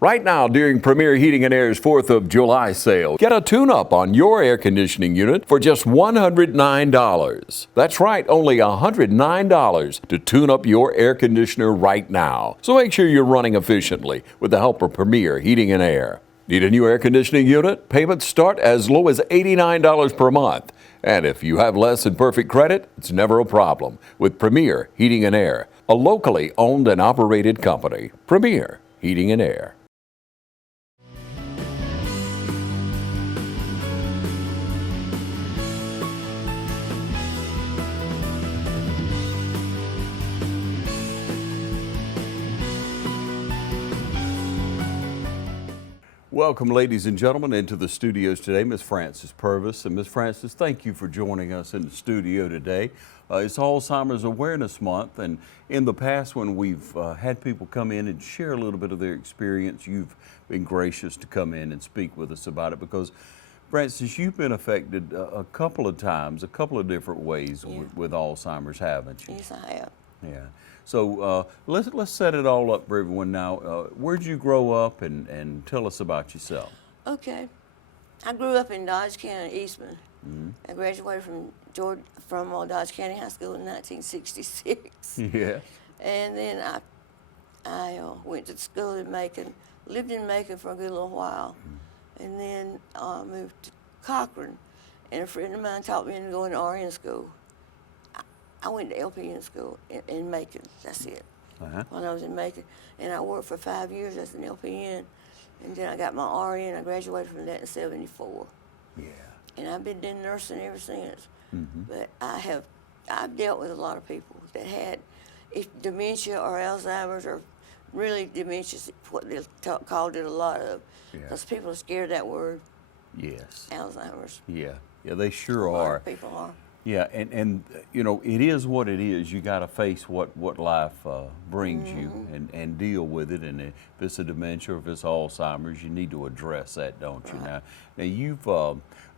Right now, during Premier Heating and Air's 4th of July sale, get a tune-up on your air conditioning unit for just $109. That's right, only $109 to tune up your air conditioner right now. So make sure you're running efficiently with the help of Premier Heating and Air. Need a new air conditioning unit? Payments start as low as $89 per month. And if you have less than perfect credit, it's never a problem with Premier Heating and Air, a locally owned and operated company. Premier Heating and Air. Welcome, ladies and gentlemen, into the studios today. Miss Frances Purvis. And Miss Frances, thank you for joining us in the studio today. It's Alzheimer's Awareness Month, and in the past when we've had people come in and share a little bit of their experience, you've been gracious to come in and speak with us about it because, Frances, you've been affected a couple of times, a couple of different ways with Alzheimer's, haven't you? Yes, I have. Yeah. So let's set it all up for everyone now. Where'd you grow up, and tell us about yourself? Okay. I grew up in Dodge County, Eastman. Mm-hmm. I graduated from Dodge County High School in 1966. Yeah. And then I went to school in Macon, lived in Macon for a good little while, and then moved to Cochran. And a friend of mine taught me into going to RN school. I went to LPN school in Macon, that's it, when I was in Macon. And I worked for 5 years as an LPN, and then I got my RN. I graduated from that in '74. Yeah. And I've been doing nursing ever since. Mm-hmm. But I've dealt with a lot of people that had dementia or Alzheimer's, or really dementia is what they called it a lot of, because people are scared of that word. Yes. Alzheimer's. Yeah. Yeah, they sure A lot are. of people are. Yeah, and you know, it is what it is. You got to face what life brings you and deal with it. And if it's a dementia or if it's Alzheimer's, you need to address that, don't you? Right. Now you've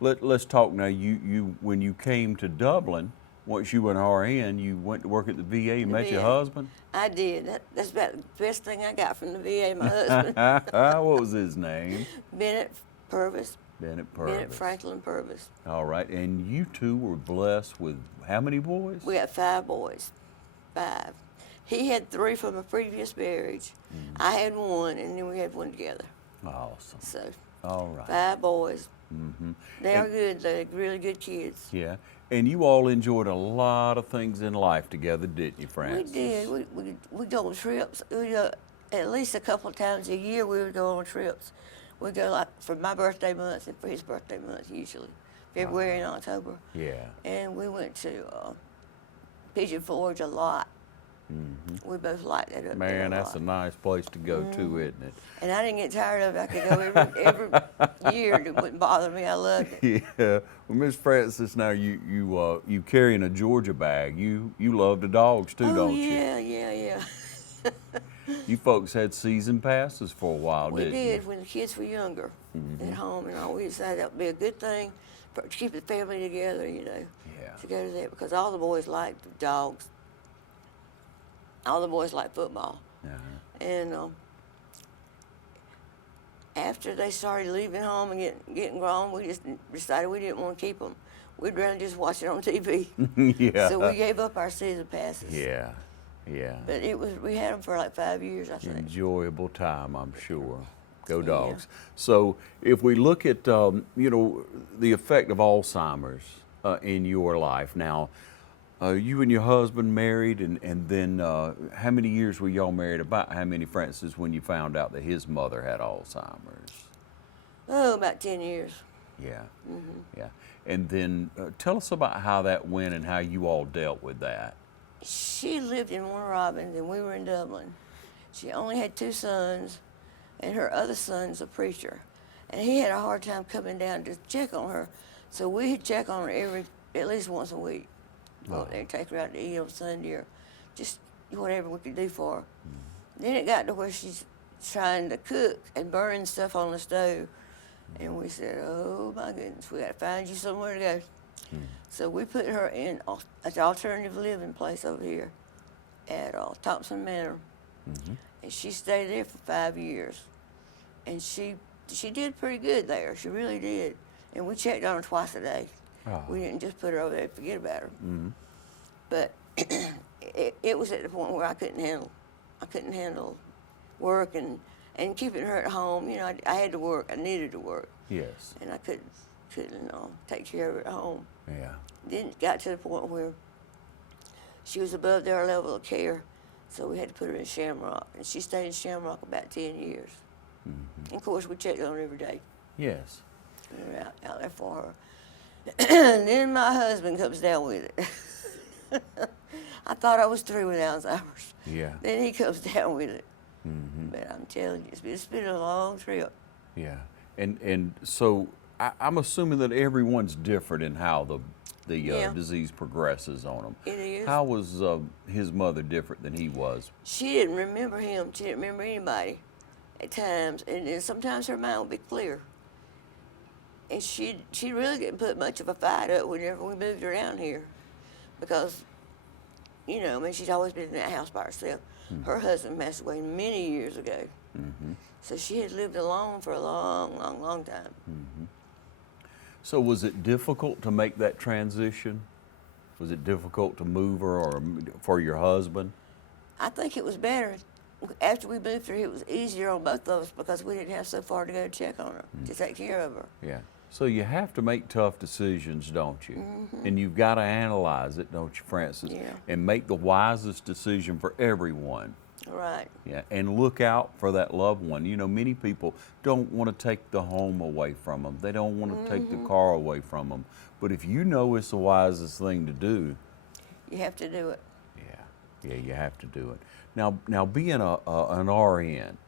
let's talk now. You when you came to Dublin, once you went RN, you went to work at the VA. You met your husband. I did. That's about the best thing I got from the VA. My husband. What was his name? Bennett Purvis. Bennett Purvis. Bennett Franklin Purvis. All right, and you two were blessed with how many boys? We had 5 boys. 5. He had 3 from a previous marriage. I had 1, and then we had 1 together. Awesome. So, all right. 5 boys. Mm-hmm. They are good. They're really good kids. Yeah, and you all enjoyed a lot of things in life together, didn't you, Frances? We did. We go on trips. At least a couple of times a year we would go on trips. We go like for my birthday month and for his birthday month usually, February and October. Yeah. And we went to Pigeon Forge a lot. Mm-hmm. We both liked that up there Man, a that's lot. a nice place to go to, isn't it? And I didn't get tired of it. I could go every year. It wouldn't bother me. I loved it. Yeah. Well, Miss Frances, now you carrying a Georgia bag. You love the dogs too, don't you? Yeah. You folks had season passes for a while, We didn't did you? when the kids were younger at home, and all. We decided that would be a good thing to keep the family together, Yeah. to go to that, because all the boys liked the dogs. All the boys liked football. And after they started leaving home and getting grown, we just decided we didn't want to keep them. We'd rather just watch it on TV. Yeah. So we gave up our season passes. Yeah. Yeah. But we had them for like 5 years, I think. Enjoyable time, I'm sure. Go Dogs. So if we look at, the effect of Alzheimer's in your life. Now, you and your husband married, and then how many years were y'all married? About how many, Frances, when you found out that his mother had Alzheimer's? Oh, about 10 years. Yeah. Yeah. And then tell us about how that went and how you all dealt with that. She lived in Warner Robins, and we were in Dublin. She only had 2 sons, and her other son's a preacher. And he had a hard time coming down to check on her, so we'd check on her at least once a week. Go out there and take her out to eat on Sunday, or just whatever we could do for her. Then it got to where she's trying to cook and burn stuff on the stove. And we said, oh my goodness, we got to find you somewhere to go. So we put her in an alternative living place over here at Thompson Manor. And she stayed there for 5 years. and she did pretty good there. She really did. And we checked on her twice a day. Oh. We didn't just put her over there and forget about her. But it was at the point where I couldn't handle work and keeping her at home. You know, I had to work. I needed to work. Yes. And I couldn't take care of her at home. Yeah. Then it got to the point where she was above their level of care, so we had to put her in Shamrock. And she stayed in Shamrock about 10 years. And of course, we checked on her every day. Yes. We were out there for her. And then my husband comes down with it. I thought I was through with Alzheimer's. Yeah. Then he comes down with it. But I'm telling you, it's been a long trip. Yeah. And so I'm assuming that everyone's different in how the Yeah. disease progresses on them. It is. How was his mother different than he was? She didn't remember him. She didn't remember anybody at times. And then sometimes her mind would be clear. And she really didn't put much of a fight up whenever we moved her down here. Because, you know, I mean, she's always been in that house by herself. Her husband passed away many years ago. So she had lived alone for a long, long, long time. So was it difficult to make that transition? Was it difficult to move her or for your husband? I think it was better. After we moved her, it was easier on both of us because we didn't have so far to go to check on her, to take care of her. Yeah. So you have to make tough decisions, don't you? And you've got to analyze it, don't you, Francis? Yeah. And make the wisest decision for everyone. Right. Yeah, and look out for that loved one. You know, many people don't want to take the home away from them. They don't want to take the car away from them. But if you know it's the wisest thing to do, You have to do it. yeah, you have to do it. Now being an RN,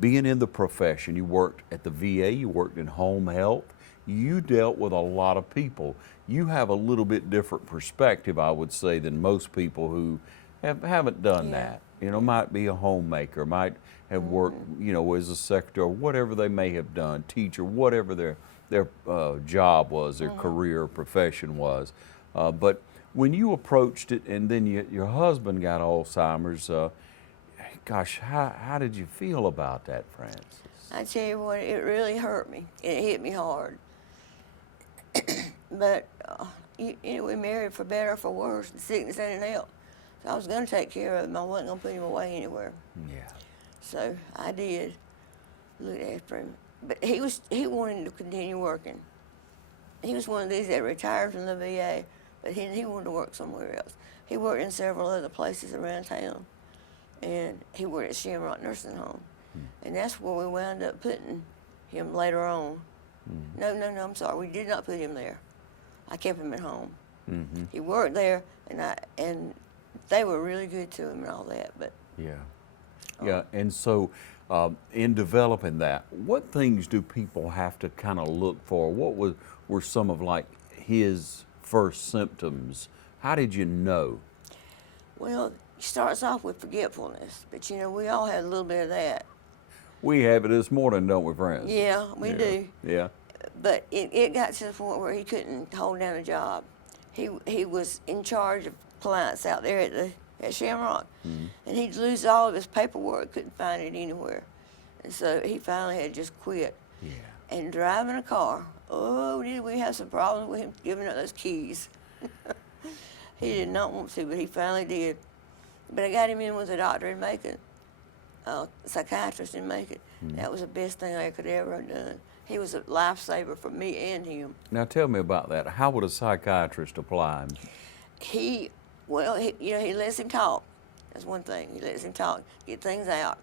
being in the profession, you worked at the VA, you worked in home health, you dealt with a lot of people. You have a little bit different perspective, I would say, than most people who haven't done that. You know, might be a homemaker, might have worked, you know, as a secretary, whatever they may have done, teacher, whatever their job was, their career or profession was. But when you approached it and then your husband got Alzheimer's, gosh, how did you feel about that, Francis? I tell you what, it really hurt me. It hit me hard. But, you know, we married for better or for worse, and sickness and health. So I was going to take care of him. I wasn't going to put him away anywhere. Yeah. So I did look after him. But he wanted to continue working. He was one of these that retired from the VA, but he wanted to work somewhere else. He worked in several other places around town, and he worked at Shamrock Nursing Home. And that's where we wound up putting him later on. No, I'm sorry. We did not put him there. I kept him at home. He worked there, and they were really good to him and all that. But yeah, and so in developing that, what things do people have to kind of look for? What were some of like his first symptoms? How did you know? Well, he starts off with forgetfulness, but you know we all had a little bit of that. We have it this morning, don't we, friends? Yeah, we do. Yeah. But it got to the point where he couldn't hold down a job. He was in charge of clients out there at Shamrock, and he'd lose all of his paperwork, couldn't find it anywhere. And so he finally had just quit. Yeah. And driving a car, oh, did we have some problems with him giving up those keys. He did not want to, but he finally did. But I got him in with a doctor in Macon, a psychiatrist in Macon. That was the best thing I could ever have done. He was a lifesaver for me and him. Now tell me about that. How would a psychiatrist apply? He lets him talk. That's one thing. He lets him talk, get things out.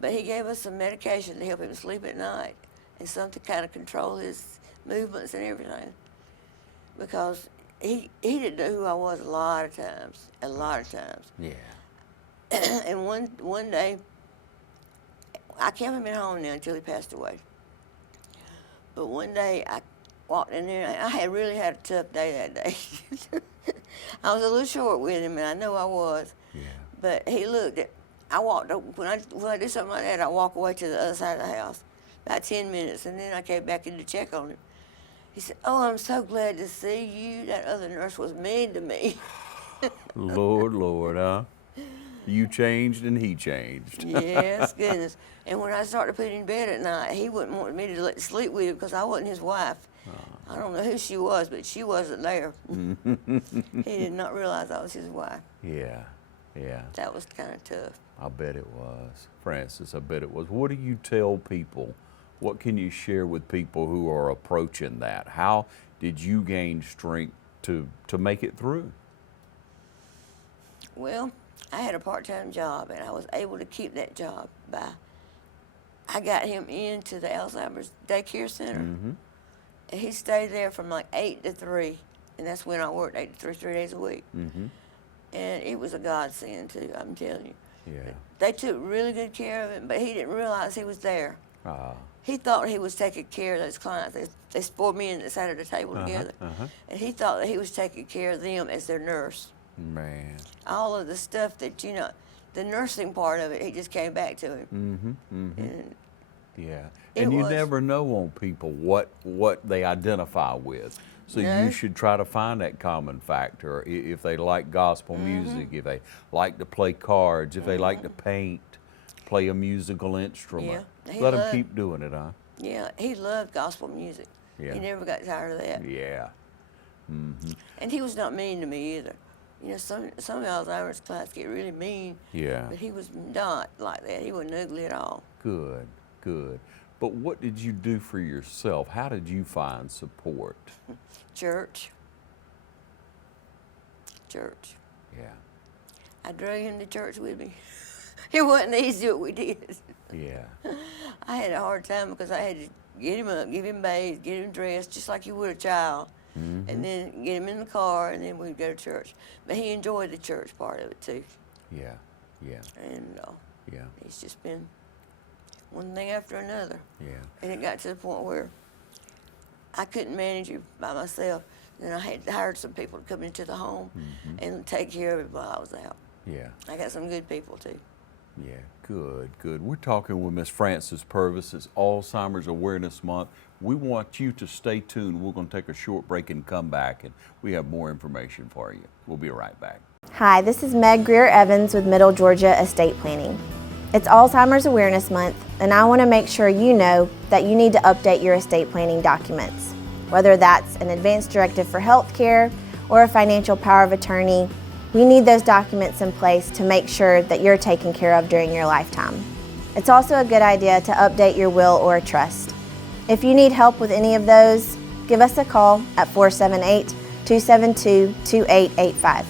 But he gave us some medication to help him sleep at night and some to kind of control his movements and everything. Because he didn't know who I was a lot of times. Yeah. And one day, I kept him at home now until he passed away. But one day I walked in there, and I had really had a tough day that day. I was a little short with him, and I know I was. Yeah. But he looked at, I walked up, when I do something like that, I walk away to the other side of the house, about 10 minutes, and then I came back in to check on him. He said, "Oh, I'm so glad to see you. That other nurse was mean to me." Lord, huh? You changed and he changed. Yes, goodness. And when I started putting him in bed at night, he wouldn't want me to sleep with him because I wasn't his wife. I don't know who she was, but she wasn't there. He did not realize I was his wife. Yeah, yeah. That was kind of tough. I bet it was. Francis, I bet it was. What do you tell people? What can you share with people who are approaching that? How did you gain strength to make it through? Well, I had a part-time job, and I was able to keep that job I got him into the Alzheimer's Daycare Center. Mm-hmm. And he stayed there from like 8 to 3, and that's when I worked 8 to 3, 3 days a week. Mm-hmm. And it was a godsend, too, I'm telling you. Yeah. They took really good care of him, but he didn't realize he was there. Ah. He thought he was taking care of those clients. They spoiled me and sat at the table together. And he thought that he was taking care of them as their nurse. Man. All of the stuff that, you know, the nursing part of it, he just came back to him. Mm-hmm. Mm-hmm. And yeah. And you never know on people what they identify with. So No. you should try to find that common factor. If they like gospel music, if they like to play cards, if they like to paint, play a musical instrument. Yeah. Let them keep doing it, huh? Yeah, he loved gospel music. Yeah. He never got tired of that. Yeah. Mm-hmm. And he was not mean to me either. You know, some Alzheimer's clients get really mean. Yeah. But he was not like that. He wasn't ugly at all. Good, good. But what did you do for yourself? How did you find support? Church. Church. Yeah. I drug him to church with me. It wasn't easy what we did. Yeah. I had a hard time because I had to get him up, give him bathed, get him dressed, just like you would a child. Mm-hmm. And then get him in the car, and then we'd go to church. But he enjoyed the church part of it, too. Yeah. Yeah. And Yeah. he's just been one thing after another. Yeah. And it got to the point where I couldn't manage it by myself. Then I had hired some people to come into the home and take care of it while I was out. Yeah. I got some good people, too. Yeah, good, good. We're talking with Miss Frances Purvis. It's Alzheimer's Awareness Month. We want you to stay tuned. We're going to take a short break and come back, and we have more information for you. We'll be right back. Hi, this is Meg Greer-Evans with Middle Georgia Estate Planning. It's Alzheimer's Awareness Month, and I want to make sure you know that you need to update your estate planning documents. Whether that's an advance directive for health care or a financial power of attorney, we need those documents in place to make sure that you're taken care of during your lifetime. It's also a good idea to update your will or a trust. If you need help with any of those, give us a call at 478-272-2885.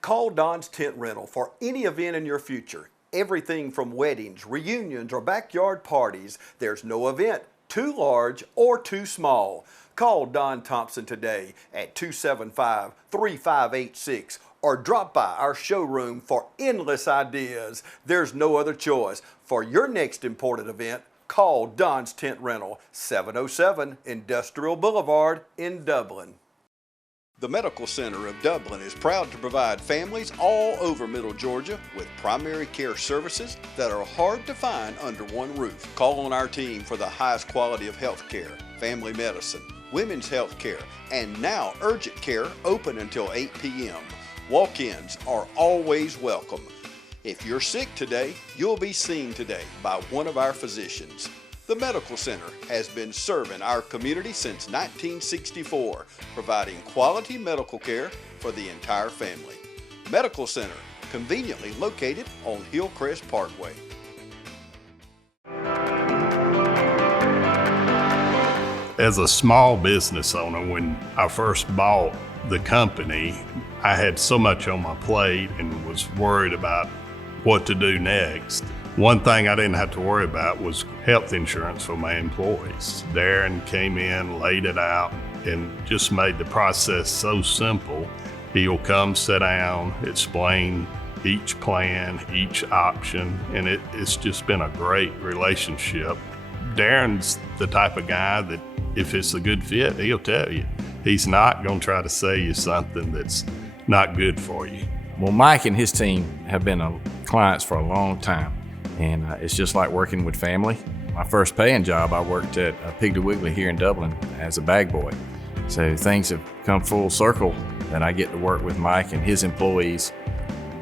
Call Don's Tent Rental for any event in your future. Everything from weddings, reunions, or backyard parties. There's no event too large or too small. Call Don Thompson today at 275-3586 or drop by our showroom for endless ideas. There's no other choice. For your next important event, call Don's Tent Rental, 707 Industrial Boulevard in Dublin. The Medical Center of Dublin is proud to provide families all over Middle Georgia with primary care services that are hard to find under one roof. Call on our team for the highest quality of health care, family medicine, women's health care, and now urgent care open until 8 p.m. Walk-ins are always welcome. If you're sick today, you'll be seen today by one of our physicians. The Medical Center has been serving our community since 1964, providing quality medical care for the entire family. Medical Center, conveniently located on Hillcrest Parkway. As a small business owner, when I first bought the company, I had so much on my plate and was worried about what to do next. One thing I didn't have to worry about was health insurance for my employees. Darren came in, laid it out, and just made the process so simple. He'll come, sit down, explain each plan, each option, and it's just been a great relationship. Darren's the type of guy that if it's a good fit, he'll tell you. He's not going to try to sell you something that's not good for you. Well, Mike and his team have been clients for a long time, and it's just like working with family. My first paying job, I worked at Piggly Wiggly here in Dublin as a bag boy. So things have come full circle that I get to work with Mike and his employees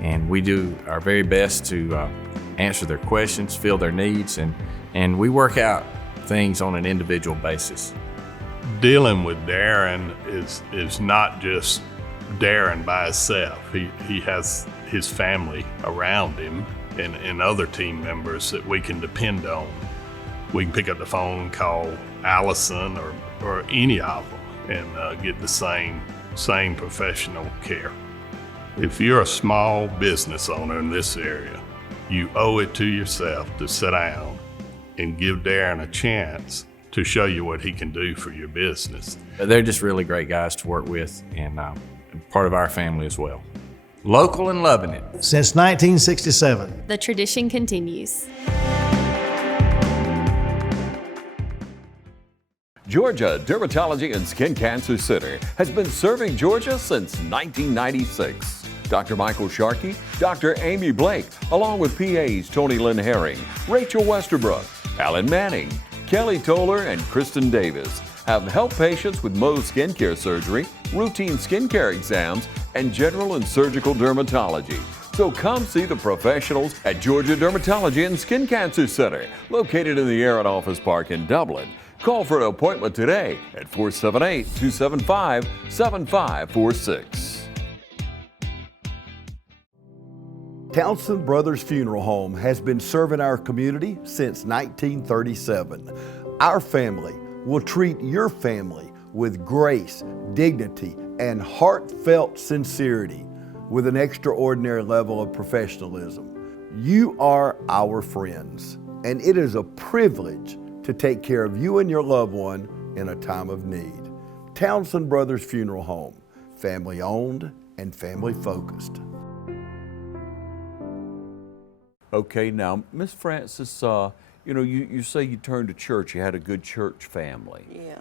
And we do our very best to answer their questions, fill their needs, and we work out things on an individual basis. Dealing with Darren is not just Darren by himself. He has his family around him and other team members that we can depend on. We can pick up the phone and call Allison or any of them and get the same professional care. If you're a small business owner in this area, you owe it to yourself to sit down and give Darren a chance to show you what he can do for your business. They're just really great guys to work with and part of our family as well. Local and loving it. Since 1967. The tradition continues. Georgia Dermatology and Skin Cancer Center has been serving Georgia since 1996. Dr. Michael Sharkey, Dr. Amy Blake, along with PAs Tony Lynn Herring, Rachel Westerbrook, Alan Manning, Kelly Toller, and Kristen Davis have helped patients with Mohs skincare surgery, routine skincare exams, and general and surgical dermatology. So come see the professionals at Georgia Dermatology and Skin Cancer Center, located in the Aaron Office Park in Dublin. Call for an appointment today at 478-275-7546. Townsend Brothers Funeral Home has been serving our community since 1937. Our family will treat your family with grace, dignity, and heartfelt sincerity with an extraordinary level of professionalism. You are our friends, and it is a privilege to take care of you and your loved one in a time of need. Townsend Brothers Funeral Home, family owned and family focused. Okay, now, Miss Francis, you say you turned to church, you had a good church family. Yeah.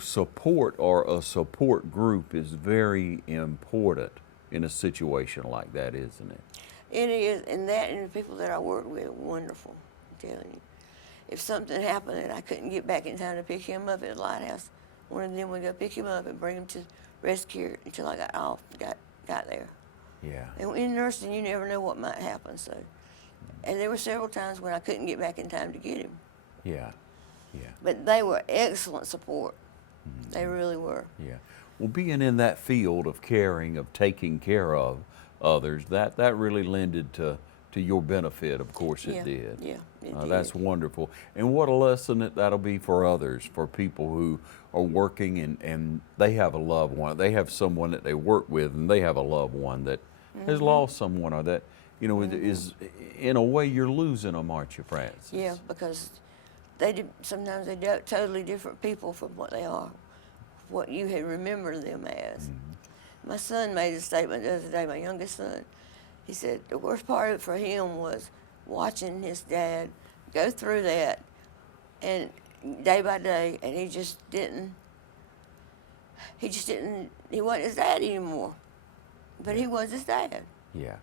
Support or a support group is very important in a situation like that, isn't it? It is, and the people that I work with are wonderful, I'm telling you. If something happened and I couldn't get back in time to pick him up at the Lighthouse, one of them would go pick him up and bring him to rescue until I got there. Yeah. And in nursing, you never know what might happen. So, and there were several times when I couldn't get back in time to get him. Yeah. But they were excellent support. Mm-hmm. They really were. Yeah. Well, being in that field of caring, of taking care of others, that really lended to your benefit. Of course, it did. Yeah. It did. That's wonderful. And what a lesson that'll be for others, for people who are working and they have a loved one. They have someone that they work with, and they have a loved one that has lost someone, or that, is in a way you're losing them, aren't you, Francis? Yeah, because sometimes they're totally different people from what they are, what you had remembered them as. Mm-hmm. My son made a statement the other day, my youngest son. He said the worst part of it for him was watching his dad go through that, and day by day, and he wasn't his dad anymore, but he was his dad. Yeah.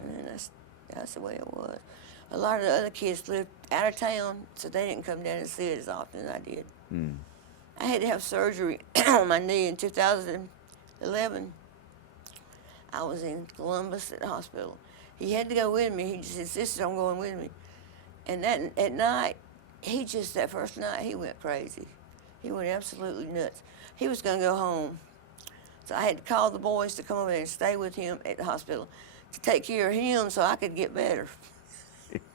And that's the way it was. A lot of the other kids lived out of town, so they didn't come down and see it as often as I did. Mm. I had to have surgery on my knee in 2011. I was in Columbus at the hospital. He had to go with me. He just insisted on going with me. And at night, that first night, he went crazy. He went absolutely nuts. He was going to go home. So I had to call the boys to come over there and stay with him at the hospital to take care of him so I could get better.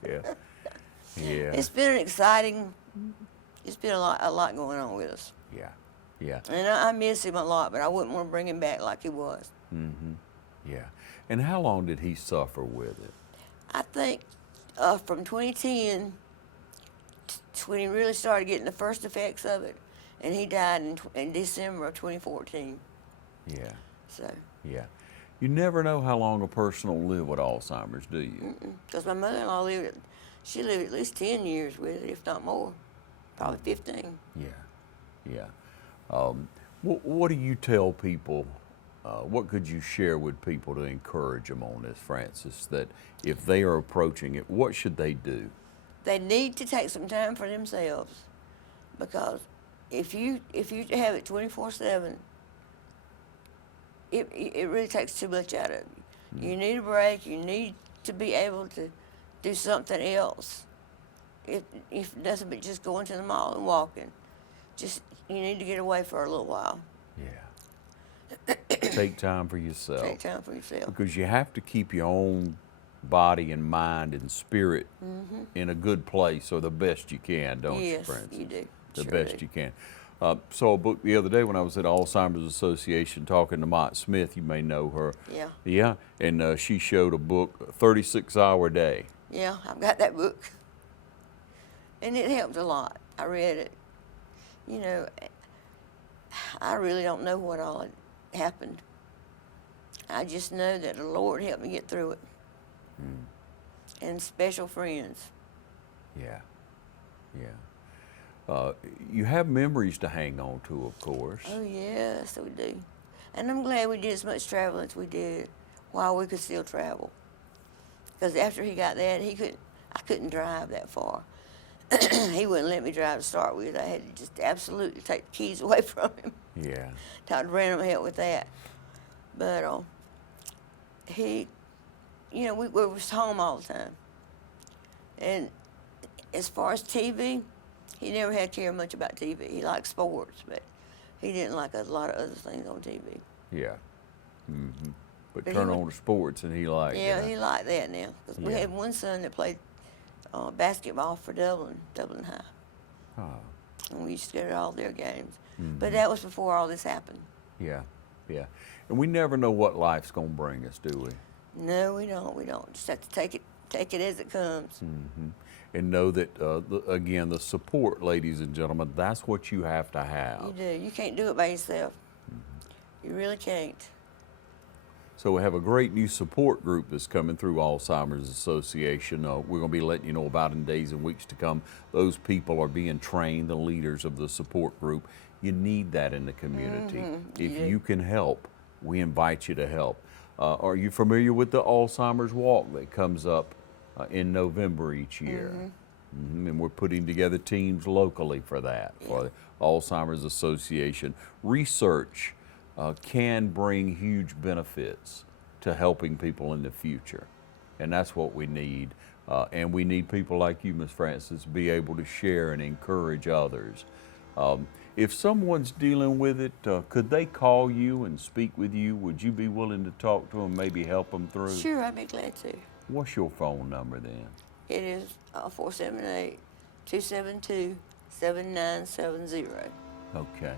Yeah. It's been exciting. It's been a lot going on with us. Yeah. And I miss him a lot, but I wouldn't want to bring him back like he was. Mm-hmm. Yeah. And how long did he suffer with it? I think from 2010 when he really started getting the first effects of it, and he died in December of 2014. Yeah. So. Yeah. You never know how long a person will live with Alzheimer's, do you? Because my mother-in-law lived at least 10 years with it, if not more, probably 15. Yeah. What do you tell people? What could you share with people to encourage them on this, Francis, that if they are approaching it, what should they do? They need to take some time for themselves, because if you have it 24/7, it really takes too much out of you. You need a break. You need to be able to do something else. If nothing but just going to the mall and walking. You need to get away for a little while. Yeah. Take time for yourself. Take time for yourself. Because you have to keep your own body and mind and spirit in a good place or the best you can, don't you, Francis? Yes, you do. The Sure best do. you can. Saw a book the other day when I was at Alzheimer's Association talking to Mott Smith. You may know her. Yeah. Yeah, and she showed a book, 36-hour day. Yeah, I've got that book. And it helped a lot. I read it. You know, I really don't know what all happened. I just know that the Lord helped me get through it. And special friends. Yeah, yeah. You have memories to hang on to, of course. Oh, yes, we do. And I'm glad we did as much traveling as we did while we could still travel. Because after he got that, I couldn't drive that far. He wouldn't let me drive to start with. I had to just absolutely take the keys away from him. Yeah. Todd Random helped with that. But he, you know, we was home all the time. And as far as TV, he never had cared much about TV. He liked sports, but he didn't like a lot of other things on TV. Yeah. But But turn he on to sports and he liked Yeah, it. he liked that now. Because we Yeah. had one son that played basketball for Dublin High. Oh, And we used to go to all their games. But that was before all this happened. yeah, yeah. And we never know what life's going to bring us, do we? No, we don't. We don't. Just have to take it as it comes. And know that, again, the support, ladies and gentlemen, that's what you have to have. You do. You can't do it by yourself. You really can't. So we have a great new support group that's coming through Alzheimer's Association. We're going to be letting you know about in days and weeks to come. Those people are being trained, the leaders of the support group. You need that in the community. If you can help, we invite you to help. Are you familiar with the Alzheimer's Walk that comes up in November each year? And we're putting together teams locally for that, for the Alzheimer's Association. Research can bring huge benefits to helping people in the future. And that's what we need. And we need people like you, Ms. Francis, to be able to share and encourage others. If someone's dealing with it, could they call you and speak with you? Would you be willing to talk to them, maybe help them through? Sure, I'd be glad to. What's your phone number then? It is 478-272-7970. Okay.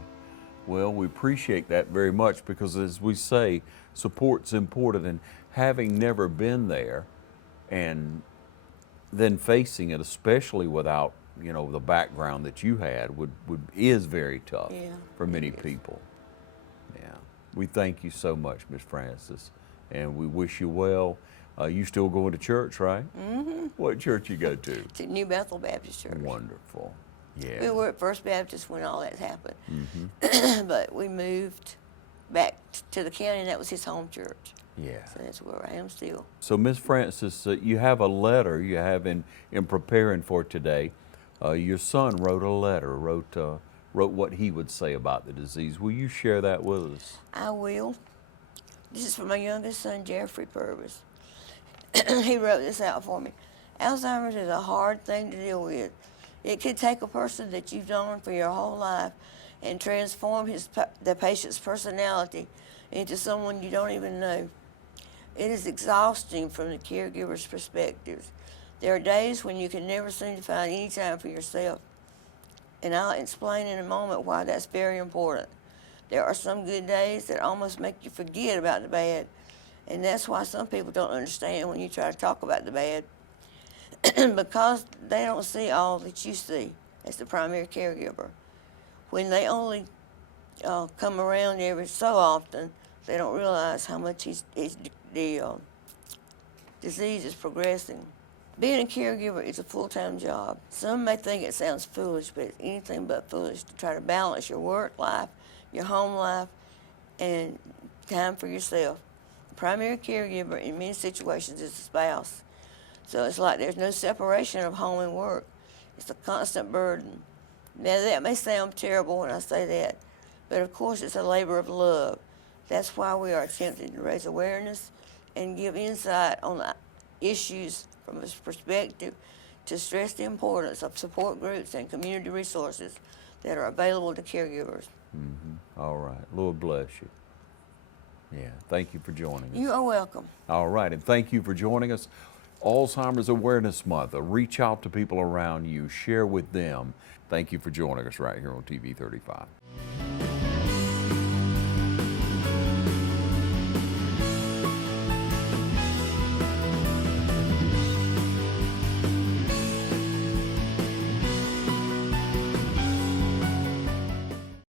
Well, we appreciate that very much because, as we say, support's important, and having never been there and then facing it, especially without, you know, the background that you had, is very tough for many people. Yeah. We thank you so much, Miss Francis, and we wish you well. You still going to church, right? What church you go to? To New Bethel Baptist Church. Wonderful. We Yeah. were at First Baptist when all that happened. But we moved back to the county, and that was his home church. Yeah. So that's where I am still. So, Miss Francis, you have a letter you have in preparing for today. Your son wrote a letter, wrote what he would say about the disease. Will you share that with us? I will. This is for my youngest son, Jeffrey Purvis. He wrote this out for me. Alzheimer's is a hard thing to deal with. It could take a person that you've known for your whole life and transform the patient's personality into someone you don't even know. It is exhausting from the caregiver's perspective. There are days when you can never seem to find any time for yourself. And I'll explain in a moment why that's very important. There are some good days that almost make you forget about the bad. And that's why some people don't understand when you try to talk about the bad. Because they don't see all that you see as the primary caregiver. When they only come around every so often, they don't realize how much the disease is progressing. Being a caregiver is a full-time job. Some may think it sounds foolish, but it's anything but foolish to try to balance your work life, your home life, and time for yourself. The primary caregiver in many situations is a spouse. So it's like there's no separation of home and work. It's a constant burden. Now that may sound terrible when I say that, but of course it's a labor of love. That's why we are attempting to raise awareness and give insight on the issues from his perspective, to stress the importance of support groups and community resources that are available to caregivers. All right. Lord bless you. Yeah, thank you for joining us. You are welcome. All right, and thank you for joining us. Alzheimer's Awareness Month. Reach out to people around you, share with them. Thank you for joining us right here on TV 35.